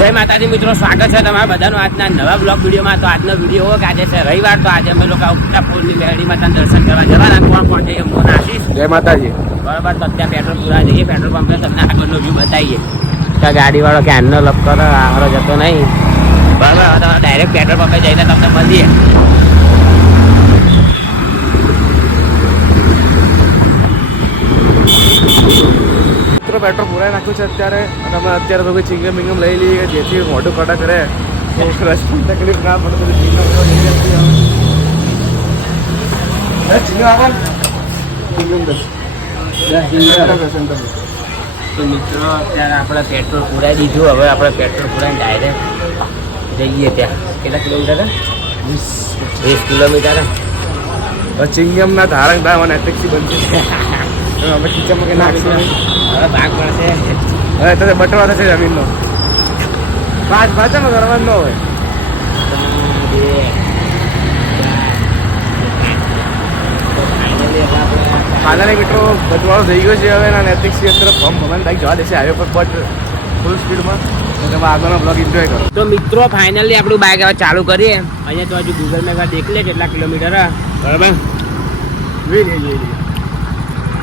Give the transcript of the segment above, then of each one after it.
જય માતાજી મિત્રો, સ્વાગત છે તમારા બધાનું આજના નવા બ્લોગ વિડીયોમાં. તો આજનો વિડીયો આજે છે રવિવાર. તો આજે અમે લોકો ઉત્તરાપુરની મેરડી માતાના દર્શન કરવા જવાના. કોણ કોણ છે? હું આશીષ. જય માતાજી. બરાબર. તો અત્યારે પેટ્રોલ પૂરા જઈએ. પેટ્રોલ પંપે તમને આગળનો વ્યૂ બતાવીએ કે ગાડીવાળો ક્યાંનો લપ કરો આગળ જતો નહીં. બરાબર. હવે તમે ડાયરેક્ટ પેટ્રોલ પંપે જઈને તમને મળીએ. પેટ્રોલ પુરાઈ નાખ્યું છે અત્યારે, અને અમે અત્યારે તો ચિંગમ બિંગમ લઈ લઈએ જેથી મોઢું કડા કરે રસ્તા તકલીફ ના પડે. તો મિત્રો અત્યારે આપણે પેટ્રોલ પુરાઈ દીધું. હવે આપણે પેટ્રોલ પુરાઈને ડાયરેક્ટ જઈએ ત્યાં. કેટલા કિલોમીટર? 20 કિલોમીટર. ચિંગમ ના ધારંગ ધામ અને ટેક્સી બનશે. અમે કિચનમાં કે નાખીશું. હવે ભાગ પડશે. હવે તો બટવા થશે જમીનનો. પાંચ પાછળનો કરવાનું ન હોય. ફાઇનલી મિત્રો બટવાળો થઈ ગયો છે. હવે એના નૈતિક તરફ ભમણ બાઈક જવા દેશે હાઈવે પર, બટ ફૂલ સ્પીડમાં. તમે આગળનો બ્લોગ એન્જોય કરો. તો મિત્રો ફાઇનલી આપણું બાઇક હવે ચાલુ કરીએ. અહીંયા તો હજુ ગૂગલ મેપ દેખ લે કેટલા કિલોમીટર. બરાબર,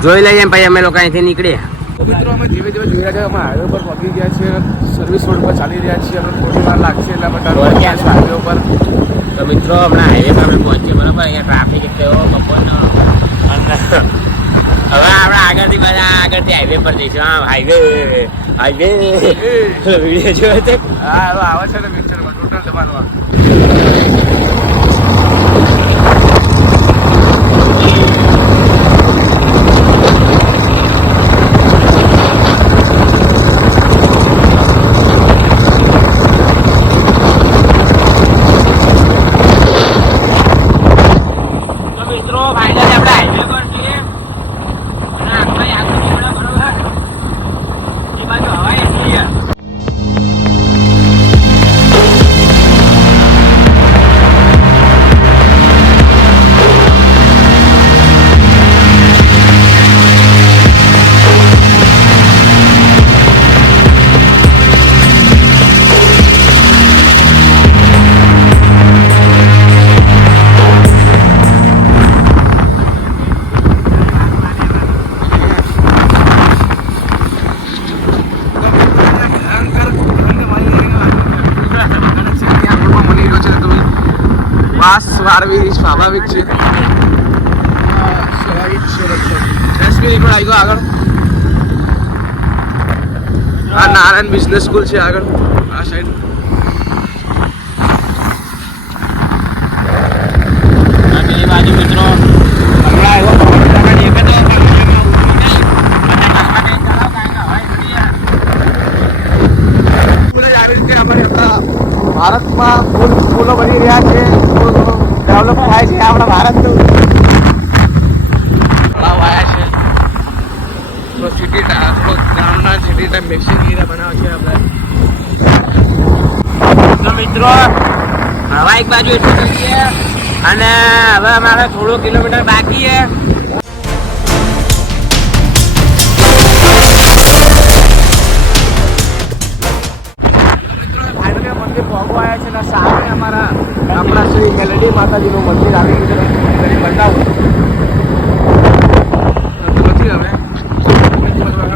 જોઈ લઈએ પછી અમે લોકો અહીંથી નીકળીએ. મિત્રો અમે ધીમે ધીમે જોઈ રહ્યા છીએ. અમે હાઈવે પર પહોંચી ગયા છીએ, સર્વિસ રોડ પર ચાલી રહ્યા છીએ. અમે થોડી વાર લાગશે એટલે અમે હાઈવે ઉપર. તો મિત્રો હમણાં હાઈવે પર આપણે પહોંચીએ. બરાબર, અહીંયા ટ્રાફિક એટલે બપોરનો. હવે આપણે આગળથી બધા આગળથી હાઈવે પર જઈશું. હા, હાઈવે વિડીયો જોયો છે. હા, હવે આવે છે ને પિક્ચરમાં ટોટલ જમાનમાં. સ્વાભાવિક છે. 10 મિનિટ આવી ગયો આગળ. આ નારાયણ બિઝનેસ સ્કૂલ છે આગળ આ સાઈડ. પેલી બાજુ મિત્રો ભારતમાં સ્કૂલો બની રહ્યા છે, ડેવલપ થાય છે આપણા ભારતનું. તળાવ આવ્યા છે તો સિટી ગામના સિટી ટાઈપ મિક્સિંગ એરિયા બનાવે છે આપણે. તો મિત્રો હવા એક બાજુ એટલું છે અને હવે અમારે થોડો કિલોમીટર બાકી છે. સામે અમારા આપણા શ્રી મેલડી માતાજીનું મંદિર આવી ગયું છે. બતાવું નથી હવે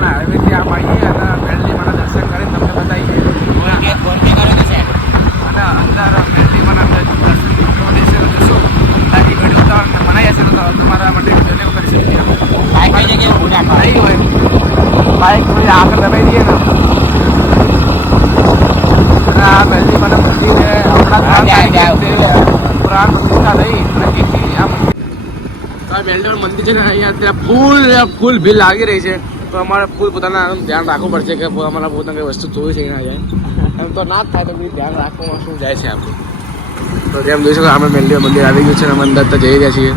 હાઈવેથી આમ આવીએ અને મેલડી માના દર્શન કરીને તમને બતાવીએ. અને અંદર મેલડી માના દર્શન જશું. બાકી ઘડી ઉતાવળ મનાઈ હશે તો તમારા માટે જલેબ કરી શકીએ. બાઇક કઈ જગ્યાએ નહીં હોય, બાઇક આગળ દબાઈ દઈએ ને. આ મેલડી માના મંદિરે પ્રાણ પ્રતિષ્ઠા થઈ અને તેથી આ મેલડી મંદિર છે ને અહીંયા ત્યાં ફૂલ ભીડ લાગી રહી છે. તો અમારે ફૂલ પોતાના ધ્યાન રાખવું પડશે કે અમારા પોતાના કઈ વસ્તુ ચોરી થઈ ના જાય. એમ તો ના જ થાય તો ધ્યાન રાખવામાં શું જાય છે આપણું. તો જેમ જોઈ શકો અમે મેલડી મંદિર આવી ગયું છે અને અમે અંદર તો જઈ રહ્યા છીએ.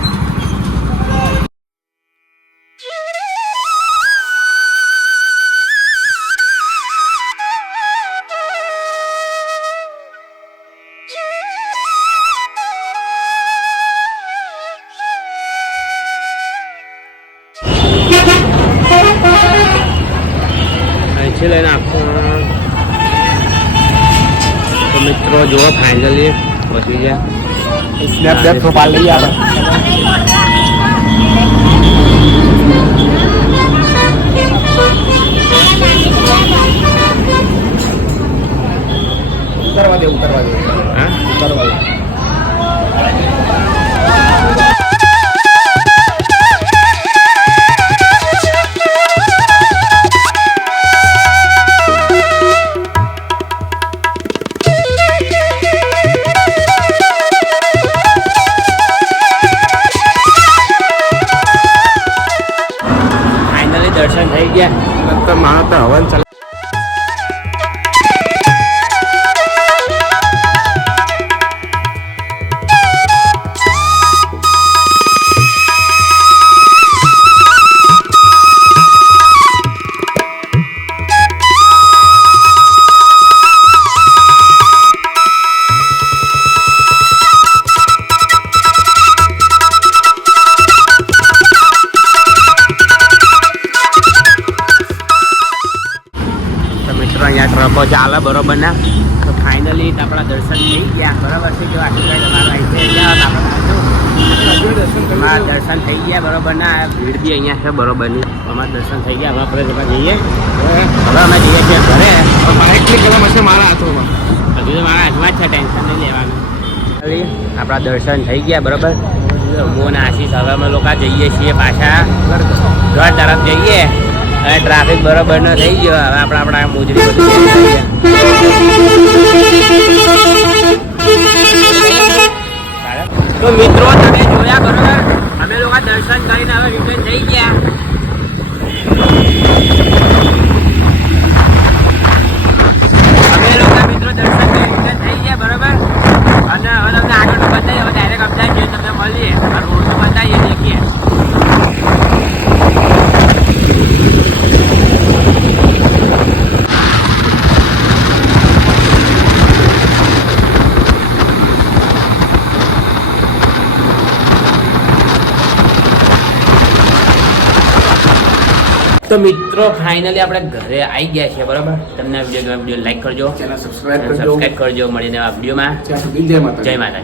અહીંથી લઈને આખું મિત્રો જુઓ ફાઇનલી પહોંચી ગયા. સ્નેપ બેપ તો પાડ લઈએ આપણે. ઉતરવા દે હા ઉતરવા દે. ફાઇનલી દર્શન થઈ ગયા. તો માણસ તો હવન ચાલે. મિત્રો અહીંયા ટ્રકો ચાલે બરોબર ના. તો ફાઇનલી આપણા દર્શન થઈ ગયા બરાબર છે. જો આટલું કાંઈ તમારા અમારા દર્શન થઈ ગયા બરોબર ના. ભીડ બી અહીંયા છે બરોબરની. અમારા દર્શન થઈ ગયા. હવે આપણે જવા જઈએ. હવે અમે જઈએ છીએ ઘરે. એટલી કલમ હશે મારા હાથોમાં. હજુ તો મારા હાથમાં જ છે, ટેન્શન નહીં લેવાનું. આપણા દર્શન થઈ ગયા બરોબર. મોન આશીષ હવે અમે લોકો જઈએ છીએ પાછા ઘર તરફ જઈએ. હવે ટ્રાફિક બરોબર ન થઈ ગયો. હવે આપણા મોજરી બધું તો મિત્રો તમે જોયા બરોબર. અમે લોકો દર્શન કરીને હવે રિટર્ન થઈ ગયા. અમે લોકો મિત્રો દર્શન કરીને રિટર્ન થઈ ગયા બરોબર. અને હવે તમને આગળ બતાવીએ. હવે ડાયરેક્ટ અમદાવાદ જઈને તમને મળીએ. રોડ તો બતાવીએ દેખીએ. તો મિત્રો ફાઇનલી આપણે ઘરે આવી ગયા છીએ બરાબર. તમને વિડીયો લાઈક કરજો, ચેનલ સબસ્ક્રાઇબ કરજો. સબસ્ક્રાઇબ કરજો. મળીને આ વિડીયોમાં ત્યાં સુધી જય માતા. જય માતા.